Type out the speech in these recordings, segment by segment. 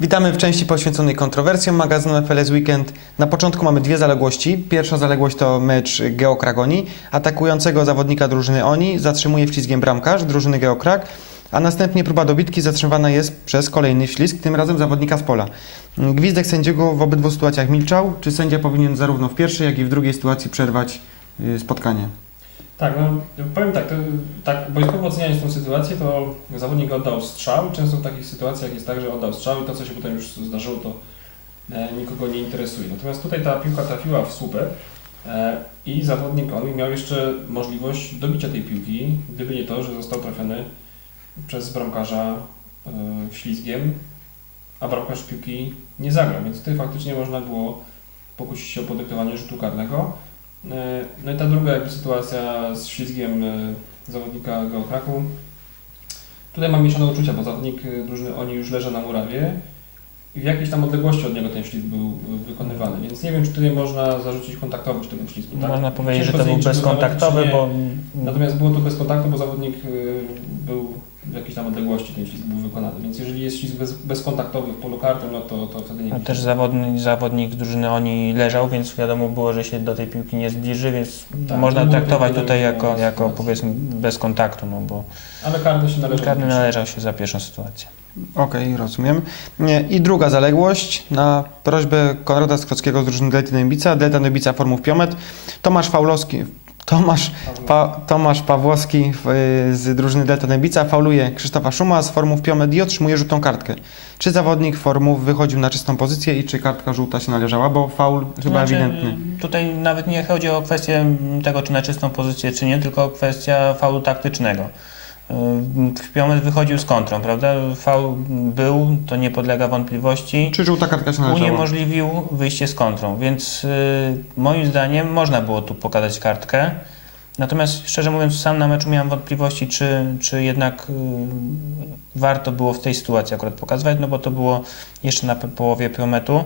Witamy w części poświęconej kontrowersjom magazynu FLS Weekend. Na początku mamy dwie zaległości. Pierwsza zaległość to mecz Geokrak Oni. Atakującego zawodnika drużyny Oni zatrzymuje wślizgiem bramkarz drużyny Geokrak, a następnie próba dobitki zatrzymywana jest przez kolejny ślizg, tym razem zawodnika z pola. Gwizdek sędziego w obydwu sytuacjach milczał. Czy sędzia powinien zarówno w pierwszej, jak i w drugiej sytuacji przerwać y, spotkanie? Tak, no powiem tak, to, tak boiskowo oceniając tę sytuację, to zawodnik oddał strzał. Często w takich sytuacjach jest tak, że oddał strzał i to, co się potem już zdarzyło, to e, nikogo nie interesuje. Natomiast tutaj ta piłka trafiła w słupek e, i zawodnik on miał jeszcze możliwość dobicia tej piłki, gdyby nie to, że został trafiony przez bramkarza e, ślizgiem, a bramkarz piłki nie zagrał, więc tutaj faktycznie można było pokusić się o podyktowanie rzutu karnego. E, No i ta druga jakby sytuacja z ślizgiem e, zawodnika Geokraku. Tutaj mam mieszane uczucia, bo zawodnik e, drużyny oni już leży na murawie i w jakiejś tam odległości od niego ten ślizg był wykonywany, więc nie wiem, czy tutaj można zarzucić kontaktowość tego ślizgu. Tak? Można powiedzieć, że Ciężko to był bezkontaktowy, bo. Natomiast było to bez kontaktu, bo zawodnik był jakiejś tam odległości, ten ślizg był wykonany. Więc jeżeli jest ślizg bez, bezkontaktowy w polu kartym, no to, to wtedy nie a też zawodnik, zawodnik z drużyny oni leżał, więc wiadomo było, że się do tej piłki nie zbliży, więc Tak, można to było traktować tutaj jako, jako powiedzmy bez kontaktu, no bo Ale karny się należy. karny należał się za pierwszą sytuację. Okej, rozumiem. Nie, I druga zaległość na prośbę Konrada Skrockiego z drużyny Delty Dębica, Delta Dębica Formów Piomet, Tomasz Faulowski, Tomasz, pa, Tomasz Pawłowski w, z drużyny Delta Dębica fauluje Krzysztofa Szuma z Formów Piomet i otrzymuje żółtą kartkę. Czy zawodnik Formów wychodził na czystą pozycję i czy kartka żółta się należała, bo faul chyba Znaczy, ewidentny. Tutaj nawet nie chodzi o kwestię tego, czy na czystą pozycję, czy nie, tylko kwestia faulu taktycznego. Yy, Piomet wychodził z kontrą, prawda? Faul był, to nie podlega wątpliwości. Czy żółta kartka się należała? uniemożliwił wyjście z kontrą, więc y, moim zdaniem można było tu pokazać kartkę. Natomiast szczerze mówiąc, sam na meczu miałem wątpliwości, czy, czy jednak y, warto było w tej sytuacji akurat pokazywać, no bo to było jeszcze na po- połowie piometu.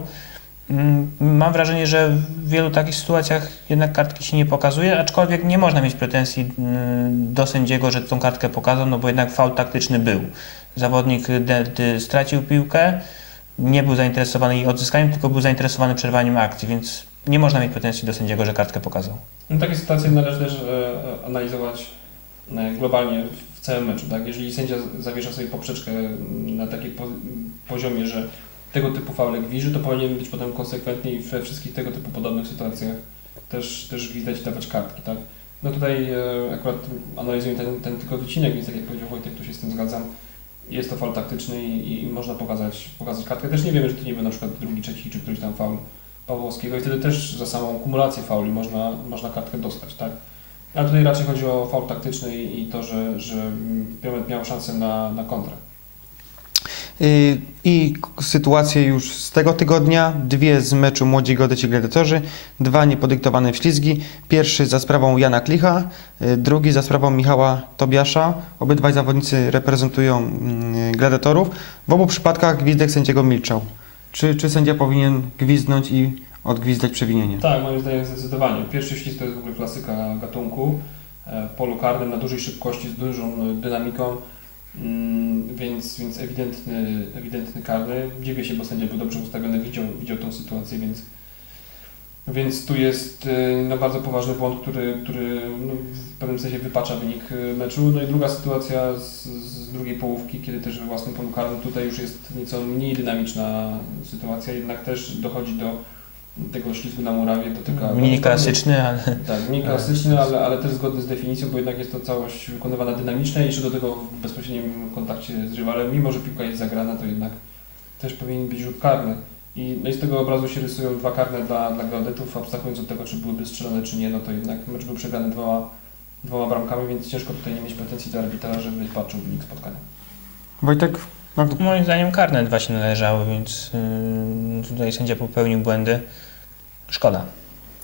Mm, Mam wrażenie, że w wielu takich sytuacjach jednak kartki się nie pokazuje, aczkolwiek nie można mieć pretensji y, do sędziego, że tą kartkę pokazał, no bo jednak faul taktyczny był. Zawodnik stracił piłkę, nie był zainteresowany jej odzyskaniem, tylko był zainteresowany przerwaniem akcji, więc nie można mieć pretensji do sędziego, że kartkę pokazał. No, takie sytuacje należy też e, analizować e, globalnie w całym meczu. Tak? Jeżeli sędzia zawiesza sobie poprzeczkę na takim po, poziomie, że tego typu faule gwiży, to powinien być potem konsekwentnie i we wszystkich tego typu podobnych sytuacjach też, też gwizdać i dawać kartki. Tak? No tutaj e, akurat analizuję ten, ten tylko wycinek, więc tak jak powiedział Wojtek, tu się z tym zgadzam. Jest to faul taktyczny i, i można pokazać, pokazać kartkę. Też nie wiemy, że to nie był na przykład drugi, trzeci czy któryś tam faul Pawłowskiego i wtedy też za samą kumulację fauli można, można kartkę dostać, tak? Ale tutaj raczej chodzi o faul taktyczny i, i to, że, że Piomet miał szansę na, na kontrę. Y, I sytuacje już z tego tygodnia, dwie z meczu Młodzi Godeci Gladiatorzy, dwa niepodyktowane ślizgi. Pierwszy za sprawą Jana Klicha, y, drugi za sprawą Michała Tobiasza. Obydwaj zawodnicy reprezentują mm, gladiatorów. W obu przypadkach gwizdek sędziego milczał. Czy, czy sędzia powinien gwizdnąć i odgwizdać przewinienie? Tak, moim zdaniem zdecydowanie. Pierwszy ślizg to jest w ogóle klasyka gatunku. e, W polu karnym na dużej szybkości, z dużą dynamiką, więc, więc ewidentny, ewidentny karny. Dziwię się, bo sędzia był dobrze ustawiony, widział, widział tą sytuację, więc, więc tu jest e, no, bardzo poważny błąd, który, który no, w pewnym sensie wypacza wynik e, meczu. No i druga sytuacja z, z drugiej połówki, kiedy też we własnym polu karnym, tutaj już jest nieco mniej dynamiczna sytuacja, jednak też dochodzi do tego ślizgu na murawie dotyka. Mniej klasyczny, ale Tak, mniej klasyczny, ale, ale też zgodny z definicją, bo jednak jest to całość wykonywana dynamicznie i jeszcze do tego w bezpośrednim kontakcie z rywalem, mimo że piłka jest zagrana, to jednak też powinien być rzut karny. I, no i z tego obrazu się rysują dwa karne dla, dla geodetów, abstrahując od tego, czy byłyby strzelone, czy nie, no to jednak mecz był przegrany dwoma, dwoma bramkami, więc ciężko tutaj nie mieć pretensji do arbitra, żeby wypaczył wynik spotkania. Wojtek? Magda? moim zdaniem karne dwa się należały, więc yy, tutaj sędzia popełnił błędy. Szkoda.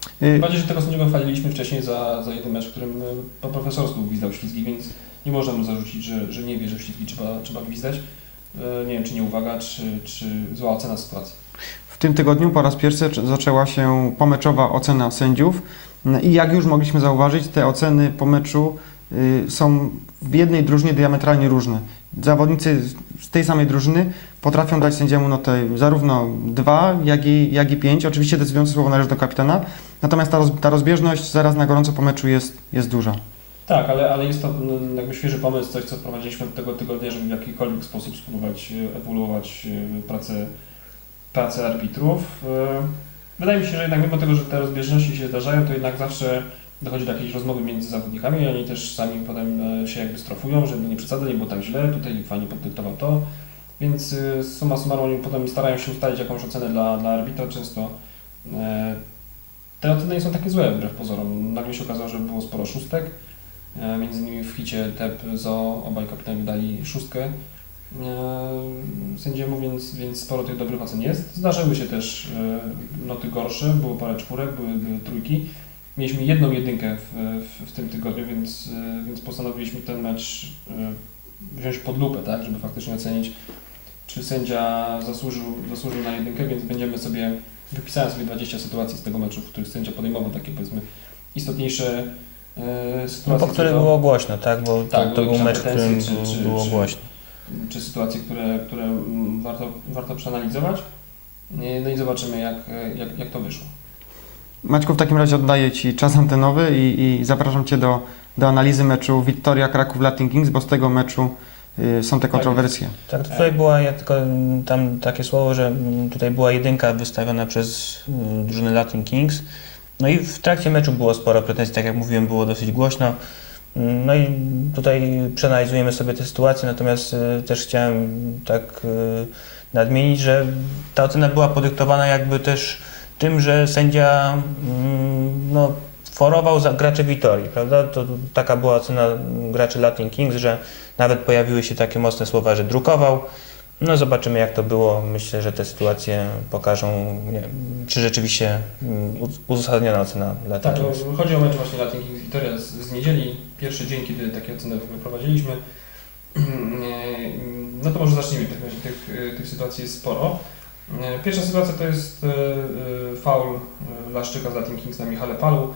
Y, Tym bardziej, że tego sędziego chwaliliśmy wcześniej za, za jeden mecz, w którym e, po profesorsku gwizdał ślizgi, więc nie można mu zarzucić, że, że nie wie, że ślizgi trzeba, trzeba gwizdać. E, Nie wiem, czy nie uwaga, czy, czy zła ocena sytuacji. W tym tygodniu po raz pierwszy zaczęła się pomeczowa ocena sędziów i jak już mogliśmy zauważyć, te oceny po meczu y, są w jednej drużynie diametralnie różne. Zawodnicy z- tej samej drużyny potrafią dać sędziemu notę zarówno 2, jak i, jak i 5. Oczywiście decydujące słowo należy do kapitana, natomiast ta, roz, ta rozbieżność zaraz na gorąco po meczu jest, jest duża. Tak, ale, ale jest to mm, jakby świeży pomysł, coś co wprowadziliśmy tego tygodnia, żeby w jakikolwiek sposób spróbować e, ewoluować e, pracę, pracę arbitrów. E, Wydaje mi się, że jednak mimo tego, że te rozbieżności się zdarzają, to jednak zawsze dochodzi do jakiejś rozmowy między zawodnikami i oni też sami potem e, się jakby strofują, że no nie przesadzę, nie było tak źle, tutaj fajnie podyktował to. Więc e, summa summarum oni potem starają się ustalić jakąś ocenę dla, dla arbitra. Często e, te oceny nie są takie złe wbrew pozorom. Nagle się okazało, że było sporo szóstek. Między innymi w hicie TEP ZO obaj kapitani dali szóstkę sędziemu, więc, więc sporo tych dobrych ocen jest. Zdarzyły się też noty gorsze, było parę czwórek, były, były trójki. Mieliśmy jedną jedynkę w, w, w tym tygodniu, więc, e, więc postanowiliśmy ten mecz e, wziąć pod lupę, tak, żeby faktycznie ocenić, czy sędzia zasłużył, zasłużył na jedynkę, więc będziemy sobie, wypisałem sobie 20 sytuacji z tego meczu, w których sędzia podejmował takie powiedzmy istotniejsze e, No, sytuacje. po których było głośno, tak? Bo Tak, to, to był mecz, w którym czy- czy- było czy- głośno. czy sytuacje, które, które mm, warto, warto przeanalizować. Nie, No i zobaczymy, jak, jak, jak to wyszło. Maćku, w takim razie oddaję Ci czas antenowy i, i zapraszam Cię do, do analizy meczu Wiktoria Kraków Latin Kings, bo z tego meczu y, są te kontrowersje. Tak, to tutaj była ja tylko mm, tam takie słowo, że mm, tutaj była jedynka wystawiona przez mm, drużynę Latin Kings. No i w trakcie meczu było sporo pretensji, tak jak mówiłem, było dosyć głośno. No i tutaj przeanalizujemy sobie tę sytuację, natomiast y, też chciałem tak y, nadmienić, że ta ocena była podyktowana jakby też tym, że sędzia mm, no, forował za graczy Witorii, prawda? To taka była ocena graczy Latin Kings, że nawet pojawiły się takie mocne słowa, że drukował. No zobaczymy jak to było. Myślę, że te sytuacje pokażą, nie, czy rzeczywiście mm, uz- uzasadniona ocena Tak, Latin no, Kings. chodzi o mecz właśnie Latin Kings Victoria z, z niedzieli. Pierwszy dzień, kiedy takie oceny wyprowadziliśmy. No to może zacznijmy. W tych, y, tych sytuacji jest sporo. E, Pierwsza sytuacja to jest e, e, faul Laszczyka z Latin Kings na Michale Palu.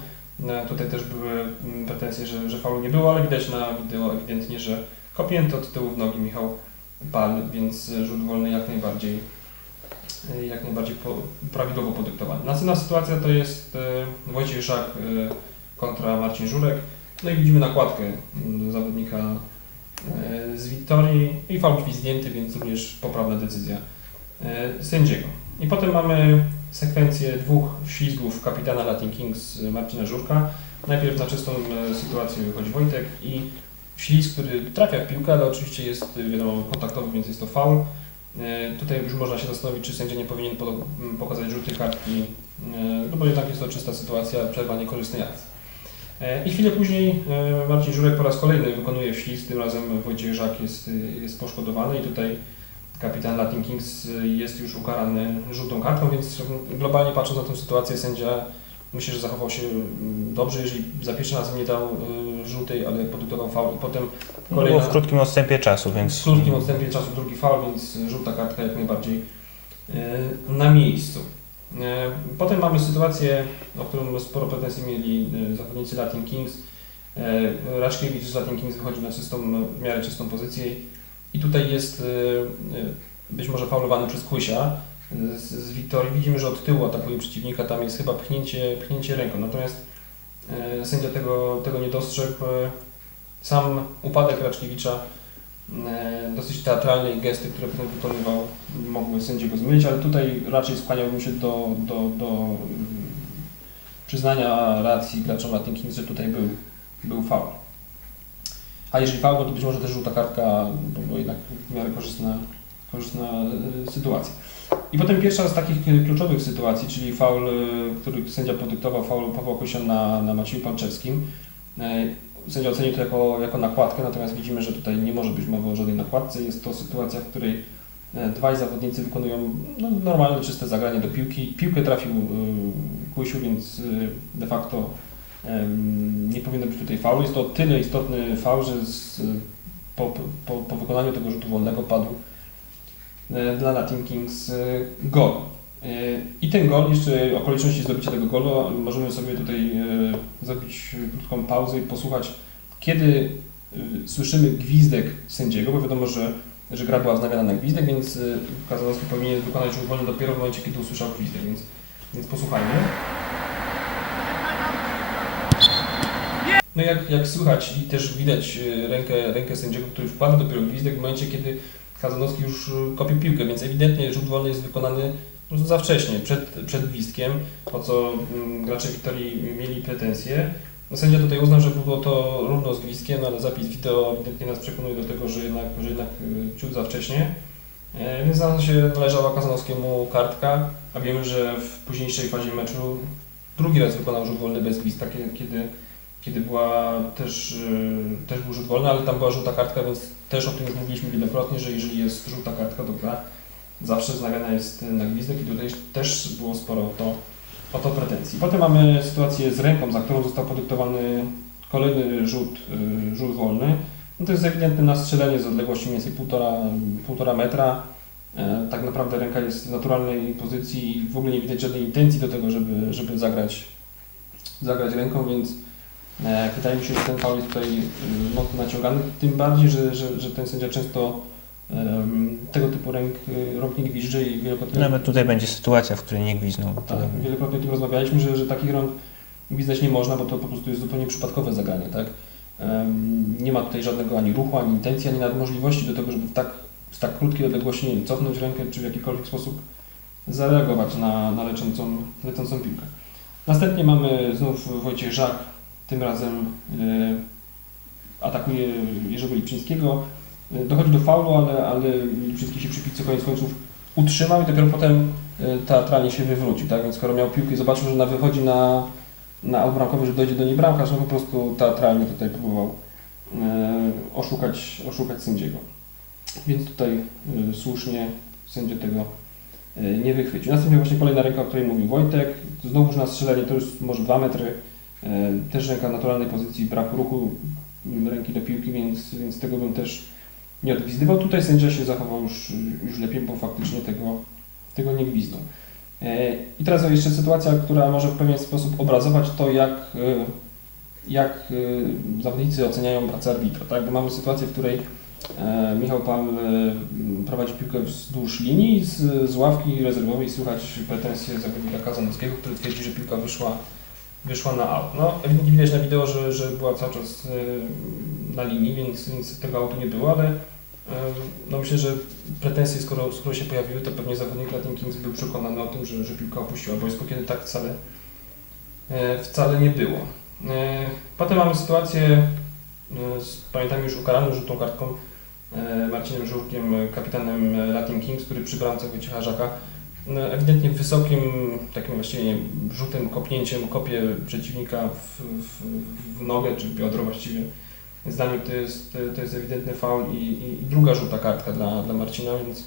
Tutaj też były mm, pretensje, że, że faulu nie było, ale widać na wideo ewidentnie, że kopnięto od tyłu w nogi Michał Pal, więc rzut wolny jak najbardziej jak najbardziej po, prawidłowo podyktowany. Następna sytuacja to jest Wojciech e, kontra Marcin Żurek. No i widzimy nakładkę mm, zawodnika z Wiktorii i faul gwizdnięty, więc również poprawna decyzja sędziego. I potem mamy sekwencję dwóch ślizgów kapitana Latin Kings e, Marcina Żurka. Najpierw na czystą e, sytuację wychodzi Wojtek i ślizg, który trafia w piłkę, ale oczywiście jest e, wiadomo kontaktowy, więc jest to faul. E, Tutaj już można się zastanowić, czy sędzia nie powinien pokazać żółtej kartki, e, no bo jednak jest to czysta sytuacja, przerwa niekorzystnej akcji. E, I chwilę później e, Marcin Żurek po raz kolejny wykonuje ślizg, tym razem Wojciech Żak jest, e, jest poszkodowany i tutaj kapitan Latin Kings jest już ukarany żółtą kartką, więc globalnie patrząc na tę sytuację sędzia myślę, że zachował się mm, dobrze, jeżeli za pierwszym razem nie dał e, żółtej, ale podyktował faul i potem No, było w krótkim odstępie czasu, więc w krótkim odstępie czasu drugi faul, więc żółta kartka jak najbardziej e, na miejscu. E, Potem mamy sytuację, o którą sporo pretensji mieli zawodnicy Latin Kings. Raszkiewicz z Latin Kings wychodzi na czystą, w miarę czystą pozycję i tutaj jest e, e, być może faulowany przez Kłysia z, Wiktorii. Widzimy, że od tyłu atakuje przeciwnika, tam jest chyba pchnięcie, pchnięcie ręką, natomiast e, sędzia tego, tego nie dostrzegł. Sam upadek Raczkiewicza dosyć teatralne gesty, które potem wykonywał, mogły sędziego zmylić, ale tutaj raczej skłaniałbym się do, do, do mm, przyznania racji graczom Latin Kings, że tutaj był, był faul. A jeżeli faul, no to być może też żółta kartka, bo, jednak w miarę korzystna, korzystna e, sytuacja. I potem pierwsza z takich e, kluczowych sytuacji, czyli faul, e, który sędzia podyktował, faul Pawła Kosia na, na Macieju Palczewskim. E, Sędzia ocenił to jako, jako nakładkę, natomiast widzimy, że tutaj nie może być mowy o żadnej nakładce. Jest to sytuacja, w której dwaj zawodnicy wykonują no, normalne, czyste zagranie do piłki. Piłkę trafił Kłysiu, więc de facto nie powinno być tutaj faulu. Jest to tyle istotny faul, że z, po, po, po wykonaniu tego rzutu wolnego padł e, dla Latin Kings e, gol. E, I ten gol, jeszcze okoliczności zdobycia tego golu, możemy sobie tutaj zrobić krótką pauzę i posłuchać kiedy słyszymy gwizdek sędziego, bo wiadomo, że, że gra była wznawiana na gwizdek, więc Kazanowski powinien wykonać rzut wolny dopiero w momencie, kiedy usłyszał gwizdek, więc, więc posłuchajmy. No jak, jak słychać i też widać y, rękę, rękę sędziego, który wkłada dopiero gwizdek w momencie, kiedy Kazanowski już y, kopie piłkę, więc ewidentnie rzut wolny jest wykonany za wcześnie, przed, przed gwizdkiem, o co mm, gracze Wiktorii mieli pretensje. No, Sędzia tutaj uznał, że było to równo z gwizdkiem, ale zapis wideo ewidentnie nas przekonuje do tego, że jednak, że jednak y, ciut za wcześnie. E, Więc na się należała Kazanowskiemu kartka, a wiemy, że w późniejszej fazie meczu drugi raz wykonał rzut wolny bez gwizdka, kiedy, kiedy, była też, y, też był rzut wolny, ale tam była żółta kartka, więc też o tym już mówiliśmy wielokrotnie, że jeżeli jest żółta kartka, to gra zawsze znawiana jest na gwizdek i tutaj też było sporo o to, o to pretensji. Potem mamy sytuację z ręką, za którą został podyktowany kolejny rzut, y, rzut wolny. No to jest ewidentne nastrzelenie z odległości mniej więcej 1,5 1,5 metra. E, Tak naprawdę ręka jest w naturalnej pozycji i w ogóle nie widać żadnej intencji do tego, żeby, żeby zagrać, zagrać ręką, więc wydaje mi się, że ten faul jest tutaj y, mocno naciągany. Tym bardziej, że, że, że ten sędzia często em, tego typu ręk, y, rąk nie gwizdże i wielokrotnie Nawet tutaj będzie sytuacja, w której nie gwizdnął. tak, wielokrotnie o tym rozmawialiśmy, że, że takich rąk gwizdać nie można, bo to po prostu jest zupełnie przypadkowe zagranie, tak? Em, Nie ma tutaj żadnego ani ruchu, ani intencji, ani nawet możliwości do tego, żeby w tak, z tak krótkiej odległości nie wiem, cofnąć rękę, czy w jakikolwiek sposób zareagować na, na lecącą, lecącą piłkę. Następnie mamy znów Wojciech Żak, tym razem e, atakuje Jerzego Lipczyńskiego. E, Dochodzi do faulu, ale, ale Lipczyński się przy piłce koniec końców utrzymał i dopiero potem e, teatralnie się wywrócił, tak? Więc skoro miał piłkę i zobaczył, że ona wychodzi na, na aut bramkowy, że dojdzie do niej bramkarz, no po prostu teatralnie tutaj próbował oszukać, oszukać sędziego. Więc tutaj słusznie sędzia tego nie wychwycił. Następnie właśnie kolejna ręka, o której mówił Wojtek. Znowuż na strzelenie, to już może 2 metry. E, Też ręka w naturalnej pozycji, brak ruchu ręki do piłki, więc, więc tego bym też nie odgwizdywał. Tutaj sędzia się zachował już, już lepiej, bo faktycznie tego, tego nie gwizdał. E, I teraz jeszcze sytuacja, która może w pewien sposób obrazować to, jak, e, jak zawodnicy oceniają pracę arbitra. Tak? Bo mamy sytuację, w której Michał Pal prowadzi piłkę wzdłuż linii z, z ławki rezerwowej słychać pretensje zawodnika Kazanowskiego, który twierdzi, że piłka wyszła, wyszła na aut. No, ewidentnie widać na wideo, że, że była cały czas e, na linii, więc, więc tego autu nie było, ale no myślę, że pretensje, skoro, skoro się pojawiły, to pewnie zawodnik Latin Kings był przekonany o tym, że, że piłka opuściła boisko, kiedy tak wcale, e, wcale nie było. Potem mamy sytuację z, pamiętam już ukaranym żółtą kartką Marcinem Żurkiem, kapitanem Latin Kings, który przy bramce Wojciecha Żaka ewidentnie wysokim, takim właściwie rzutym kopnięciem kopie przeciwnika w, w, w nogę, czy w biodro właściwie. Więc dla mnie to jest, to jest ewidentny faul i, i, druga żółta kartka dla, dla Marcina, więc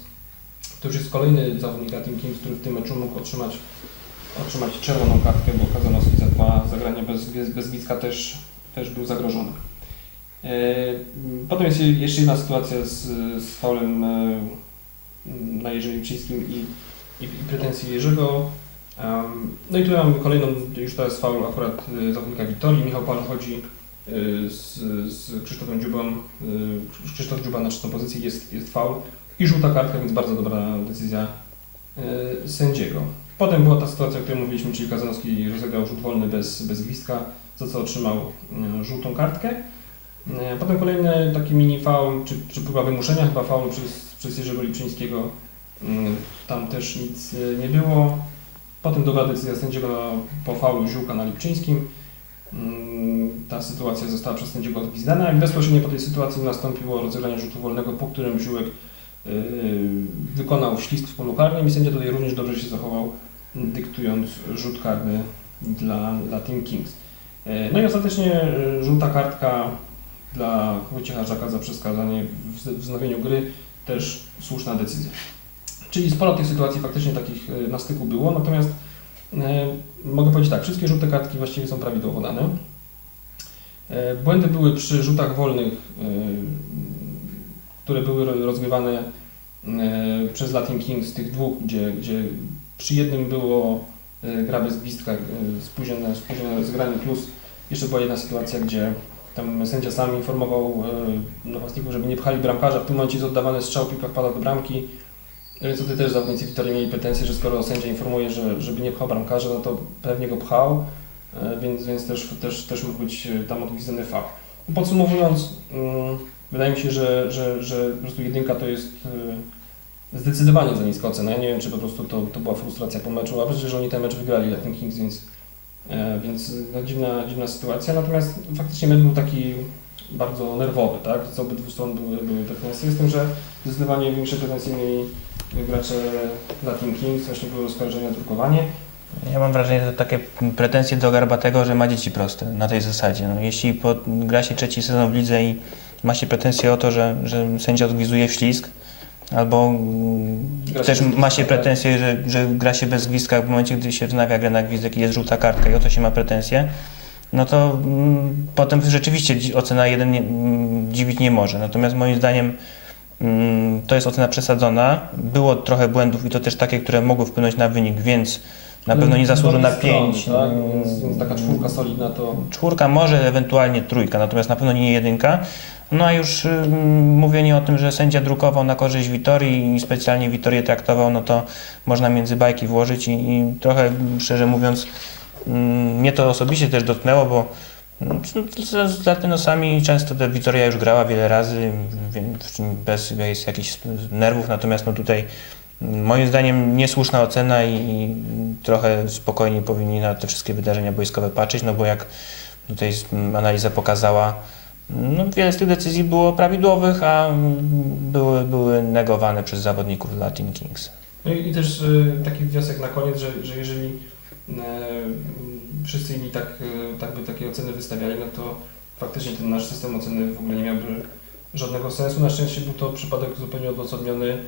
to już jest kolejny zawodnik Team Kings, który w tym meczu mógł otrzymać, otrzymać czerwoną kartkę, bo Kazanowski za dwa zagrania bez, bez, Wicka też, też był zagrożony. E, Potem jest jeszcze jedna sytuacja z, z faulem e, na Jerzym Lipczyńskim i, i, i pretensji Jerzego. Um, No i tu mamy kolejną, już jest faul akurat e, zawodnika Wiktorii. Michał Pan chodzi e, z, z Krzysztofem Dziubą. e, Krzysztof Dziuba na czystą pozycję jest, jest faul i żółta kartka, więc bardzo dobra decyzja e, sędziego. Potem była ta sytuacja, o której mówiliśmy, czyli Kazanowski rozegrał rzut wolny bez, bez gwizdka, za co otrzymał e, żółtą kartkę. E, Potem kolejny taki mini faul, czy, czy próba wymuszenia chyba faulu przez, przez Jerzego Lipczyńskiego. Mm, Tam też nic nie było. Potem dobra decyzja sędziego po faulu Ziółka na Lipczyńskim. Mm, Ta sytuacja została przez sędziego odgwizdana i bezpośrednio po tej sytuacji nastąpiło rozegranie rzutu wolnego, po którym Ziółek e, wykonał ślizg w polu karnym i sędzia tutaj również dobrze się zachował, dyktując rzut karny dla, Team Kings. E, No i ostatecznie e, żółta kartka dla Wojciecha Żaka za przeskazanie w wznowieniu gry też słuszna decyzja. Czyli sporo tych sytuacji faktycznie takich e, na styku było, natomiast e, mogę powiedzieć tak, wszystkie żółte kartki właściwie są prawidłowo dane. E, Błędy były przy rzutach wolnych, które były ro- rozgrywane przez Latin Kings, tych dwóch, gdzie, gdzie przy jednym było gra bez gwizdka, spóźnione, spóźnione rozegranie, plus jeszcze była jedna sytuacja, gdzie tam sędzia sam informował napastników, żeby nie pchali bramkarza, w tym momencie jest oddawany strzał, piłka wpada do bramki. Więc tutaj też zawodnicy Witorii mieli pretensje, że skoro sędzia informuje, że, żeby nie pchał bramkarza, no to pewnie go pchał, e, więc, więc też, też, też mógł być e, tam odgwizdany fał. Podsumowując, mm, wydaje mi się, że, że, że po prostu jedynka to jest e, zdecydowanie za niska ocena. Ja nie wiem, czy po prostu to, to była frustracja po meczu, a przecież oni ten mecz wygrali Latin Kings, więc, więc no, dziwna, dziwna sytuacja. Natomiast faktycznie mecz był taki bardzo nerwowy, tak? Z obydwu stron były, były pretensje, z tym, że zdecydowanie większe pretensje mieli gracze Latin Kings, właśnie były oskarżenia o drukowanie. Ja mam wrażenie, że to takie pretensje do Garbatego, że ma dzieci proste na tej zasadzie. No, jeśli po, gra się trzeci sezon w lidze i ma się pretensje o to, że, że sędzia odgwizuje wślizg, albo mm, Gra też ma się gwizdka, pretensje, że, że gra się bez gwizdka w momencie, gdy się wznawia grę na gwizdek i jest żółta kartka i o to się ma pretensje, no to mm, potem rzeczywiście ocena 1 nie, mm, dziwić nie może. Natomiast moim zdaniem to jest ocena przesadzona. Było trochę błędów i to też takie, które mogły wpłynąć na wynik, więc na pewno nie zasłużył na Z obydwu stron, 5. Tak? Więc, więc taka czwórka solidna to Czwórka, może ewentualnie trójka, natomiast na pewno nie jedynka. No a już mówienie o tym, że sędzia drukował na korzyść Witorii i specjalnie Witorię traktował, no to można między bajki włożyć i, i trochę, szczerze mówiąc, mnie to osobiście też dotknęło, bo mm, z, z latynosami często ta Witoria już grała wiele razy, bez jest jakichś nerwów, natomiast no tutaj moim zdaniem niesłuszna ocena i, trochę spokojniej powinni na te wszystkie wydarzenia boiskowe patrzeć, no bo jak tutaj analiza pokazała, no wiele z tych decyzji było prawidłowych, a były, były negowane przez zawodników Latin Kings. No i, też y, taki wniosek na koniec, że, że jeżeli y, wszyscy inni tak, y, tak by takie oceny wystawiali, no to faktycznie ten nasz system oceny w ogóle nie miałby żadnego sensu. Na szczęście był to przypadek zupełnie odosobniony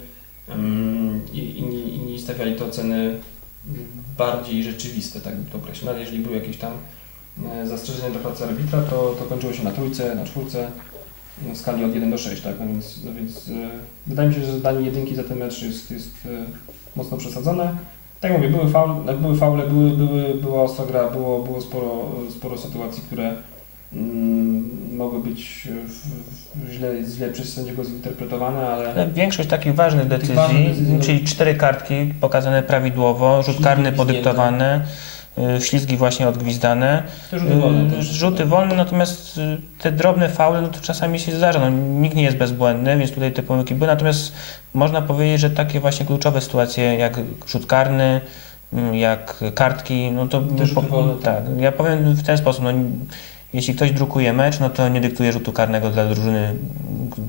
i inni, inni stawiali te oceny bardziej rzeczywiste, tak bym to określił. Nawet jeżeli były jakieś tam y, zastrzeżenia do pracy arbitra, to, to kończyło się na trójce, na czwórce, w skali od 1 do 6, tak? No więc, no więc y, wydaje mi się, że zdanie jedynki za ten mecz jest, jest mocno przesadzone. Tak mówię, były, faul, były faule, były, były, była ostra gra, było, było sporo, sporo sytuacji, które mm, mogły być w, w, źle, źle przez sędziego zinterpretowane, ale Ale Większość takich ważnych decyzji, decyzji, czyli cztery kartki pokazane prawidłowo, rzut karny podyktowany, ślizgi właśnie odgwizdane, te rzuty wolne y, też. rzuty wolne, natomiast y, te drobne faule, no to czasami się zdarza, no, nikt nie jest bezbłędny, więc tutaj te pomyłki były, natomiast można powiedzieć, że takie właśnie kluczowe sytuacje jak rzut karny, mm, jak kartki, no to Te rzuty wolne, tak, ja powiem w ten sposób, no, jeśli ktoś drukuje mecz, no to nie dyktuje rzutu karnego dla drużyny,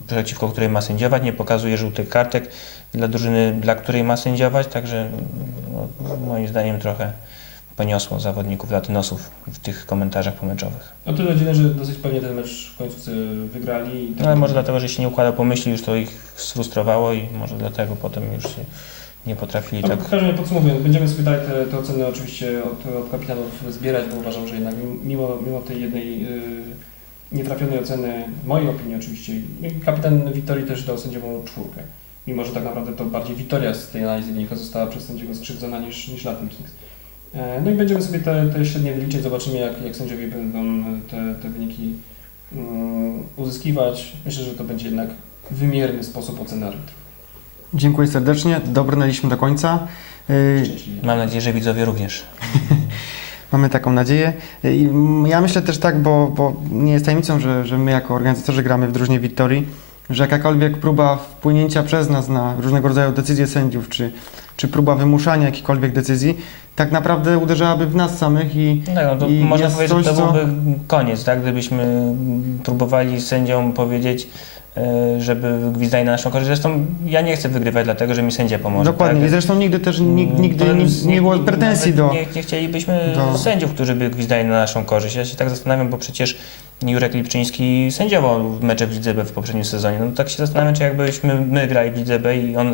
przeciwko której ma sędziować, nie pokazuje żółtych kartek dla drużyny, dla której ma sędziować, także no, moim zdaniem trochę poniosło zawodników latynosów w tych komentarzach pomeczowych. No tyle dziwne, że dosyć pewnie ten mecz w końcówce wygrali. i No, ale może dlatego, że się nie układał po myśli, już to ich sfrustrowało i może dlatego potem już się nie potrafili No, tak w każdym razie podsumowując, będziemy sobie dalej te, te oceny oczywiście od, od kapitanów zbierać, bo uważam, że jednak mimo, mimo tej jednej yy, nietrafionej oceny, w mojej opinii oczywiście, kapitan Witorii też dał sędziemu czwórkę. Mimo, że tak naprawdę to bardziej Witoria z tej analizy wynika została przez sędziego skrzywdzona niż, niż Latin Kings. E, No i będziemy sobie te, te średnie wyliczyć, zobaczymy jak, jak sędziowie będą te, te wyniki mm, uzyskiwać. Myślę, że to będzie jednak wymierny sposób oceny arbitrów. Dziękuję serdecznie, dobrnęliśmy do końca. Y, Szczęśliwie. Mam nadzieję, że widzowie również. Mamy taką nadzieję. I ja myślę też tak, bo, bo nie jest tajemnicą, że, że my jako organizatorzy gramy w drużynie Wiktorii, że jakakolwiek próba wpłynięcia przez nas na różnego rodzaju decyzje sędziów, czy, czy próba wymuszania jakichkolwiek decyzji, tak naprawdę uderzałaby w nas samych i Tak, no to I można jest powiedzieć, że coś, to co- byłby koniec, tak? Gdybyśmy próbowali sędziom powiedzieć, e, żeby gwizdali na naszą korzyść. Zresztą ja nie chcę wygrywać dlatego, że mi sędzia pomoże. dokładnie. tak? I zresztą nigdy też nig, nigdy To nie, nie było pretensji do... Nie, nie chcielibyśmy do- sędziów, którzy by gwizdali na naszą korzyść. Ja się tak zastanawiam, bo przecież Jurek Lipczyński sędziował w mecze w Lidze B w poprzednim sezonie. No tak się zastanawiam, czy jakbyśmy my grali w Lidze B i on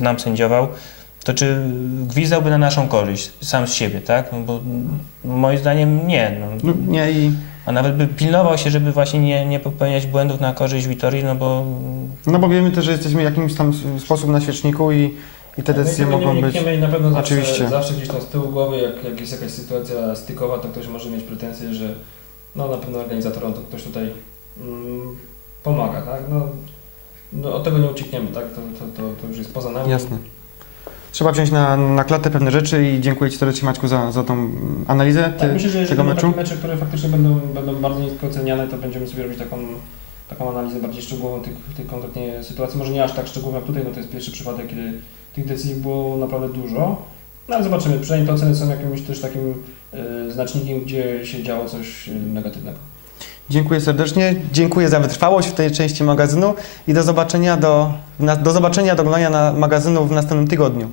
nam sędziował, to czy gwizdałby na naszą korzyść, sam z siebie, tak? No bo moim zdaniem nie. No. No, nie, i, A nawet by pilnował się, żeby właśnie nie, nie popełniać błędów na korzyść Witorii, no bo no bo wiemy też, że jesteśmy w jakimś tam sposób na świeczniku i, i te No decyzje mogą nie być... i na pewno zawsze, Oczywiście. zawsze gdzieś tam z tyłu głowy, jak, jak jest jakaś sytuacja stykowa, to ktoś może mieć pretensje, że no na pewno organizatorom to ktoś tutaj mm, pomaga, tak? No, no od tego nie uciekniemy, tak? To, to, to, to już jest poza nami. Jasne. Trzeba wziąć na, na klatę pewne rzeczy i dziękuję Ci serdecznie Maćku za, za tą analizę Tak, ty, myślę, że jeżeli tego meczu. takie mecze, które faktycznie będą, będą bardzo nisko oceniane, to będziemy sobie robić taką, taką analizę bardziej szczegółową tych, tych konkretnie sytuacji. Może nie aż tak szczegółową jak tutaj, no to jest pierwszy przypadek, kiedy tych decyzji było naprawdę dużo. No ale zobaczymy, przynajmniej te oceny są jakimś też takim e, znacznikiem, gdzie się działo coś e, negatywnego. Dziękuję serdecznie. Dziękuję za wytrwałość w tej części magazynu i do zobaczenia do, do zobaczenia, do oglądania na magazynu w następnym tygodniu.